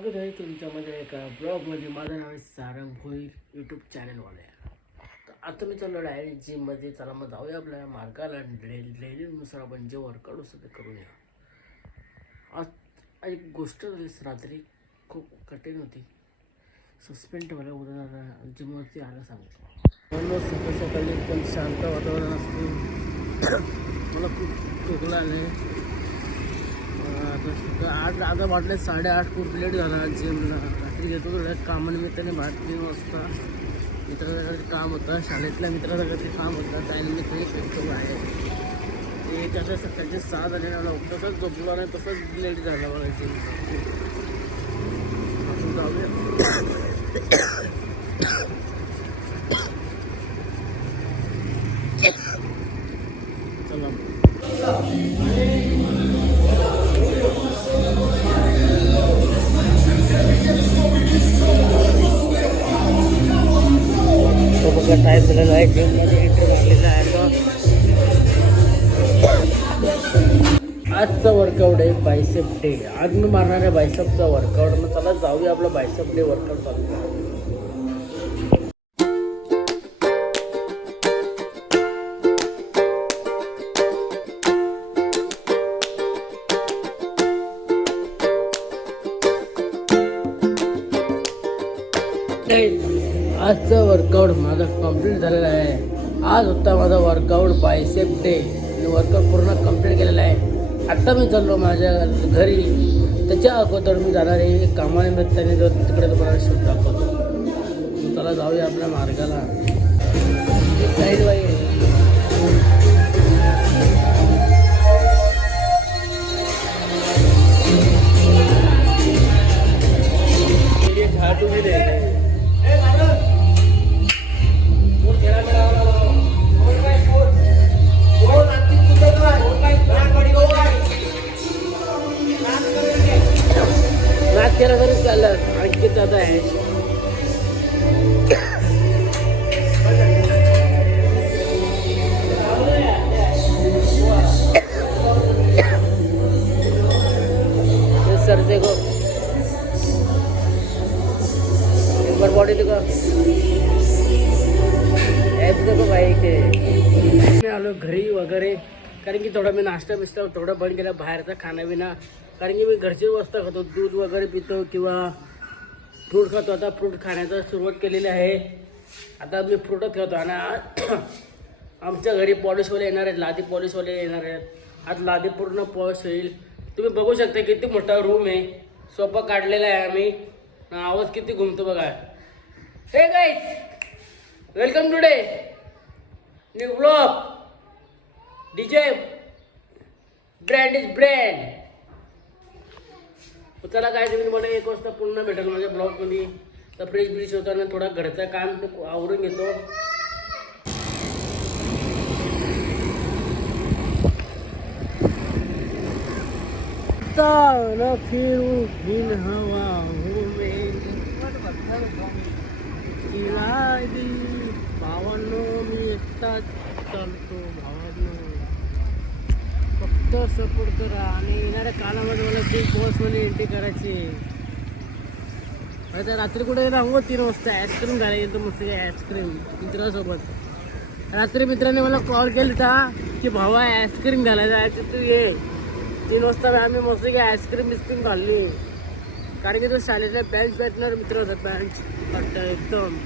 स्वागत आहे तुमच्यामध्ये एका ब्लॉगमध्ये. माझं नाव आहे सारंग भोईर, यूट्यूब चॅनलवाले. तर आता मी चाललो आहे जिममध्ये. चला मग जाऊया आपल्या मार्गाला. डेलीनुसार आपण जे वर्कआउट असतं ते करूया. आज एक गोष्ट झाली, रात्री खूप कठीण होती. सस्पेंड व्हायला उद्या जिमवरती आलं सांगतो. म्हणून सकाळी सकाळी एकदम शांत वातावरण असते. मला खूप खोकला आले. आज आता वाटलं 8:30 खूप लेट झाला जिमला. रात्री घेतो थोड्या कामानिमित्ताने बाहेर 3 वाजता मित्राचं काहीतरी काम होतं, शाळेतल्या मित्राचं काहीतरी काम होतं, त्याने मी काही फिरतो बाहेर. ते त्याचं सकाळचे 6 झाले मला तसंच झोपलो नाही, तसंच लेट झाला मला जिमचा. आपण जाऊया. चला टाईम झालेला आहे. जिममध्ये एंट्री मारलेला आहे. आजचा वर्कआउट आहे बायसेप डे. आज मी मारणार आहे बायसेपचा वर्कआउट. मग चला जाऊया आपला बायसेप डे वर्कआउट चालू करू. आजचा वर्कआउट माझा कंप्लीट झालेला आहे. आज होता माझा वर्कआउट बायसेप डे. मी वर्कआउट पूर्ण कंप्लीट केलेला आहे. आत्ता मी चाललो माझ्या घरी. त्याच्या अगोदर मी जाणार आहे कामानिमित्ताने जर तिकडे तुम्हाला शूट दाखवतो. चला जाऊया आपल्या मार्गाला. साईड बाई केला तरी चाललं. आणखी दादा आहे. सर देखो एक बार बॉडी देखो. देखो भाई के मी आलो घरी वगैरे, कारण की थोडा मी नाश्ता बिस्टा थोडं बंद केला, बाहेरचा खाणं. कारण की मी घरची वस्तू खातो, दूध वगैरे पितो किंवा फ्रूट खातो. आता फ्रूट खाण्याचा सुरुवात केलेली आहे. आता मी फ्रूटच खातो. आणि आमच्या घरी पॉलिशवाले येणार आहेत, लादी पॉलिशवाले येणार आहेत. आज लादी पूर्ण पॉलिश होईल. तुम्ही बघू शकता किती मोठा रूम आहे. सोफा काढलेला आहे आम्ही. आवाज किती घुमतो बघा. हे guys, welcome today new blog. DJ brand is brand. चला काय तुम्ही तुम्हाला 1 वाजता पुन्हा भेटेल माझ्या ब्लॉगमध्ये. तर फ्रेश ब्रिश होताना थोडा घरचं काम आवरून घेतो. ना फिरू बिन हवा हो भावांनो, मी एकटाच चालतो. भावांनो फक्त सपोर्ट करा. आणि येणाऱ्या कालामध्ये मला बिग बॉसमध्ये एंट्री करायची. आता रात्री कुठे गेला 3 वाजता आईस्क्रीम घालायला गेलो मस्त. आईस्क्रीम मित्रासोबत. रात्री मित्राने मला कॉल केला होता की भावा आईस्क्रीम घालायला आहे, तू ये. 3 वाजता आम्ही मस्त आईस्क्रीम बिस्क्रीम घालली. कारण की तो शाळेतला बेंच भेटणार मित्र होता. बेंच वाटतं एकदम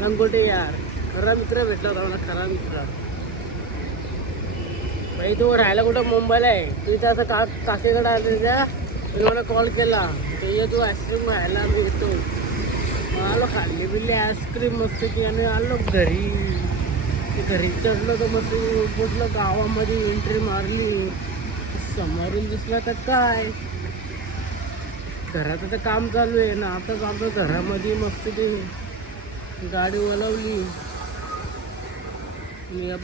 लंगोटे यार. खरा मित्र भेटला होता मला, खरा मित्र. भाई तू राहायला कुठं मुंबईला आहे, तू इथं असं काकीकडे आले. मी मला कॉल केला तर ये तू आईस्क्रीम खायला. मी येतो. आलो, खाल्ली बिल्ली आईस्क्रीम मस्त ती. आणि आलो घरी. ते घरी चढलो तर मस्त कुठलं गावामध्ये एंट्री मारली. समोरून दिसला तर काय, घरात आता काम चालू आहे ना. आता आमचं घरामध्ये मस्त ते गाडी वळवली.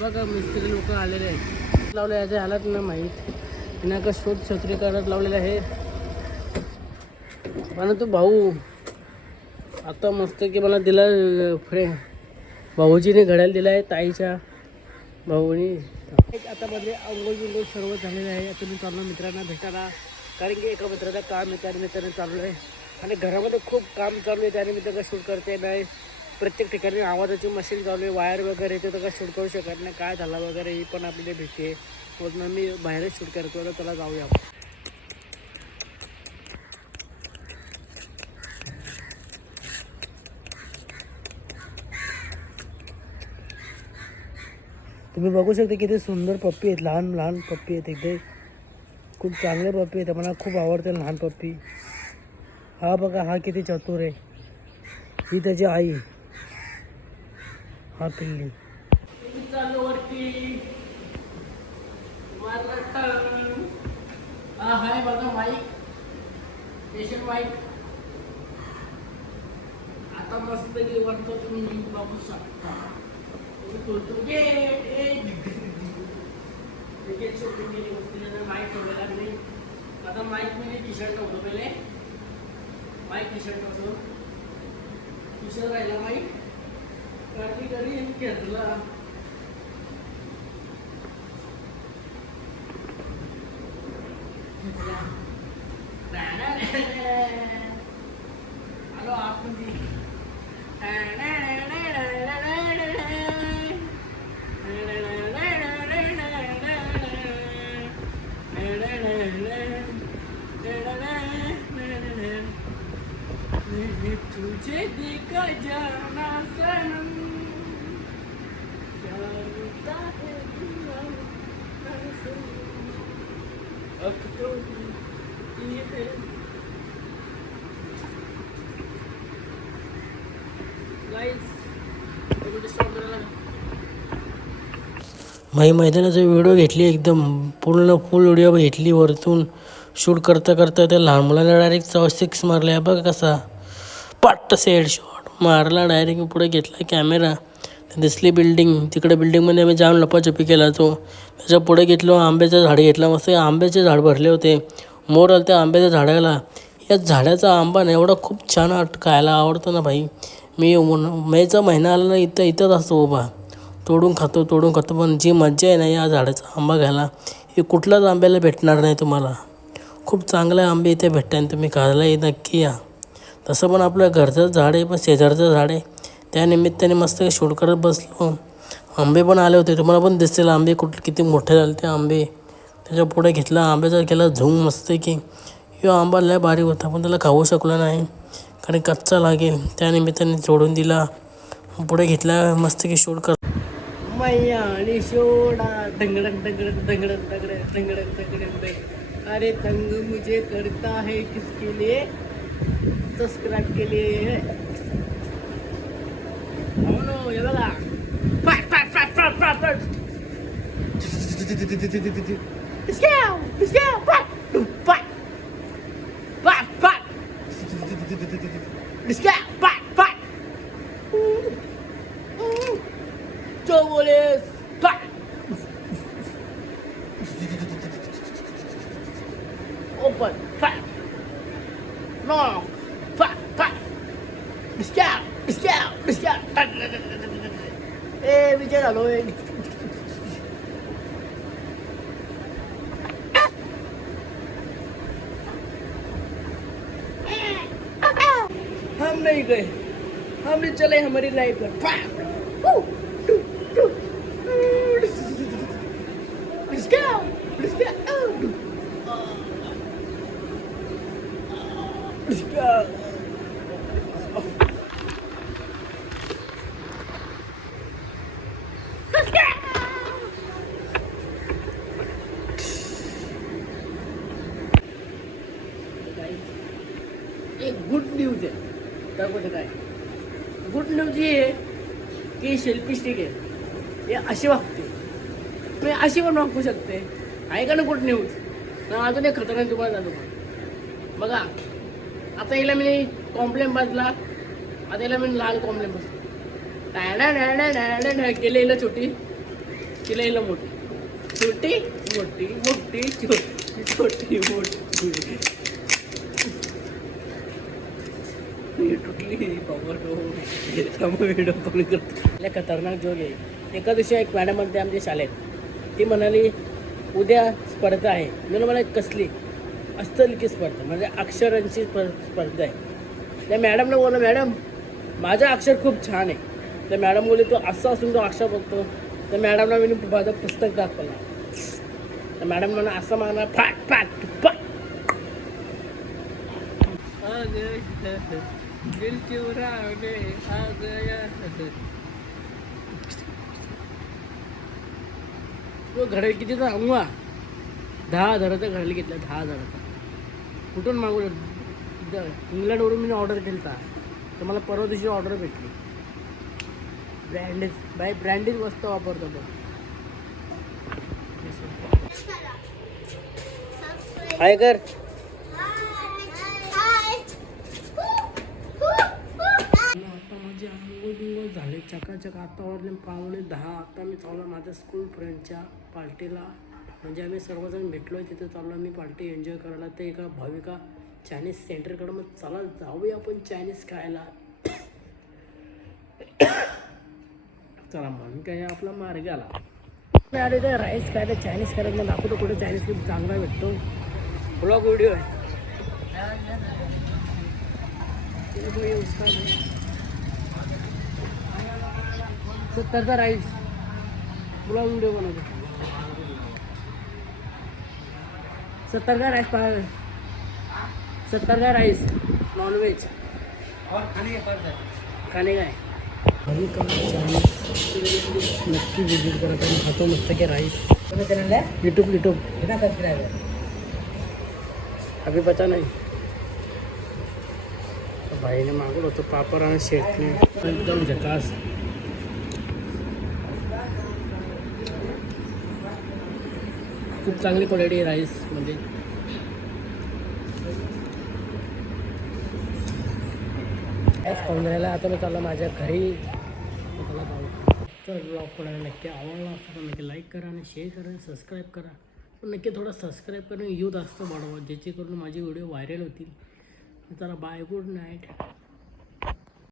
बघा मिस्त्री लोक आलेले आहेत. लावले याच्या हालत ना माहीत. त्यांना का शोध छत्री करत लावलेलं आहे. पण तू भाऊ आता मस्त की मला दिला भाऊजीने घड्याळ दिला आहे, ताईच्या भाऊनी. आता मध्ये अंघोळ बिंघोळ सर्व झालेलं आहे. आता मी चाललो मित्रांना भेटायला, कारण की एका मित्राचं काम आहे, त्या मित्राने चाललो आहे. आणि घरामध्ये खूप काम चालू आहे त्याने मी त्याला शूट करते नाही. प्रत्येक ठिकाणी आवाजाची मशीन चालू आहे, वायर वगैरे ते तर काय शूट करू शकत नाही. काय झालं वगैरे ही पण आपल्याला भीती आहे. म्हणून मी बाहेरच शूट करतो. तर त्याला जाऊया. तुम्ही बघू शकता किती सुंदर पप्पी आहेत, लहान लहान पप्पी आहेत एकदम. खूप चांगले पप्पी आहेत, मला खूप आवडते लहान पप्पी. हा बघा, हा किती चतुर आहे. ही त्याची आई, हा पिल्ली. चालू वरती हा हाय बघा माईक, पेशंट माईक. आता मस्त वरतो तुम्ही बघू शकता. माईक ठेवलेला नाही. आता माईक मध्ये टी शर्ट होतो, पहिले माईक टी शर्ट होतो, टी शर्ट राहिला माईक कधी कधी घेतला. हॅलो आपण तुझे देखा जाना सनम क्या होता है अब तो ये माई मैदानाचा व्हिडिओ घेतली, एकदम पूर्ण फुल व्हिडिओ घेतली. वरतून शूट करता करता त्या लहान मुलाला डायरेक्ट 6 मारल्या. बघा कसा पट्ट हेड शॉट मारला डायरेक्ट. पुढे घेतला कॅमेरा, दिसली बिल्डिंग. तिकडे बिल्डिंगमध्ये आम्ही जाऊन लपाछपी केला. तो त्याच्या पुढे घेतलो, आंब्याचं झाड घेतला. मस्त आंब्याचे झाड भरले होते, मोर आले त्या आंब्याच्या झाडाला. या झाडाचा आंबा ना एवढा खूप छान खायला आवडतो ना भाई. मी मेचा महिना आला ना इथंच असतो उभा, तोडून खातो. पण जी मज्जा आहे ना या झाडाचा आंबा घ्यायला, हे कुठल्याच आंब्याला भेटणार नाही तुम्हाला. खूप चांगले आंबे इथे भेटतात, तुम्ही खायला नक्की या. तसं पण आपलं घरचं झाड आहे, पण शेजारचं झाड आहे. त्यानिमित्ताने मस्त शूट करत बसलो. आंबे पण आले होते, तुम्हाला पण दिसतील आंबे किती मोठे झाले ते आंबे. त्याच्या पुढे घेतला आंब्याचा, केला झूम मस्त की. ह्यो आंबा लय भारी होता, पण त्याला खाऊ शकलो नाही कारण कच्चा लागेल. त्यानिमित्ताने सोडून दिला. पुढे घेतला मस्त की शूट कर. मैया आणि शोडा दंगडक दंगडक दंगडक दंगडक दंगडक दंगडक. अरे तंग मुझे करता है किसके लिए, सब्सक्राइब के लिए. हे बघा, पाट पाट पाट पाट पाट पाट. Open, pack, long, pack, pack, discount. विजय झालोय. हम नहीं गए, हम भी चले हमारी लाइफ पर. एक गुड न्यूज आहे. त्यामध्ये काय गुड न्यूज ही आहे की सेल्फी स्टिक आहे हे अशी वागते, मी अशी पण वागू शकते. आहे का ना गुड न्यूज. ना अजून एक खतरनाक तुम्हाला जातो बघा. आता याला मी कॉम्प्लेन बसला, आता याला मी लाल कॉम्प्लेन बसलो. केलं हिला छोटी, तिला हिला मोठी, छोटी मोठी मोठी छोटी छोटी मोठी. लय खतरनाक जोग आहे. एका दिवशी एक मॅडम म्हणते आमच्या शाळेत, ती म्हणाली उद्या स्पर्धा आहे. मी मला कसली असतं की स्पर्धा म्हणजे अक्षरांची स्पर्धा आहे. त्या मॅडमला बोललो मॅडम माझं अक्षर खूप छान आहे. तर मॅडम बोलले तू असं असून तो अक्षर बघतो. तर मॅडमला मी माझं पुस्तक दाखवलं. तर मॅडम म्हणा असं म्हणा फाट फाट फाट. दिल चुराने आ गया. तो घड्याळ कितीचा सांगू? 10,000चा घड्याळ घेतला. 10,000चा कुठून मागवलं? इंग्लंडवरून मी ऑर्डर केला. तर मला परवा दिवशी ऑर्डर भेटली. ब्रँडेड वस्तू वापरतो बघ. हाय कर. आता माझी आंघोळ बिंगोळ झाले चकाचक. आता वाजले 9:45. आता मी चाललो माझ्या स्कूल फ्रेंडच्या पार्टीला. म्हणजे आम्ही सर्वजण भेटलो आहे तिथे चाललो मी पार्टी एन्जॉय करायला. ते एका भाविका चायनीज सेंटरकडं. मग चला जाऊया आपण चायनीज खायला. चला म्हणून काय आपला मार्ग आला. मी आले तर राईस खायला चायनीज खायला. मग दाखवतो कुठे चायनीज खूप चांगला भेटतो. ब्लॉग व्हिडिओ आहे. उसका 70चा राईस ब्लॉग व्हिडिओ बनवतो. 70 का राईस पाहिजे. 70 का राईस नॉनव्हेज खाणे काय नक्की विजिट करत आणि खातो मस्त की राईस. यूट्यूब अभी पता नाही. भाईने मागवलं होतं पापड आणि शेटने. एकदम झकास. खूप चांगली क्वालिटी आहे राईस म्हणजे. खाऊन राहिला. आता मी चालला माझ्या घरी. त्याला जाऊ. तर ब्लॉग कोणाला नक्की आवडला असता तर नक्की लाईक करा आणि शेअर करा आणि सबस्क्राईब करा. पण नक्की थोडा सबस्क्राईब करून यूथ असतं वाढवा ज्याचे करून माझे व्हिडिओ व्हायरल होतील. चला बाय गुड नाईट.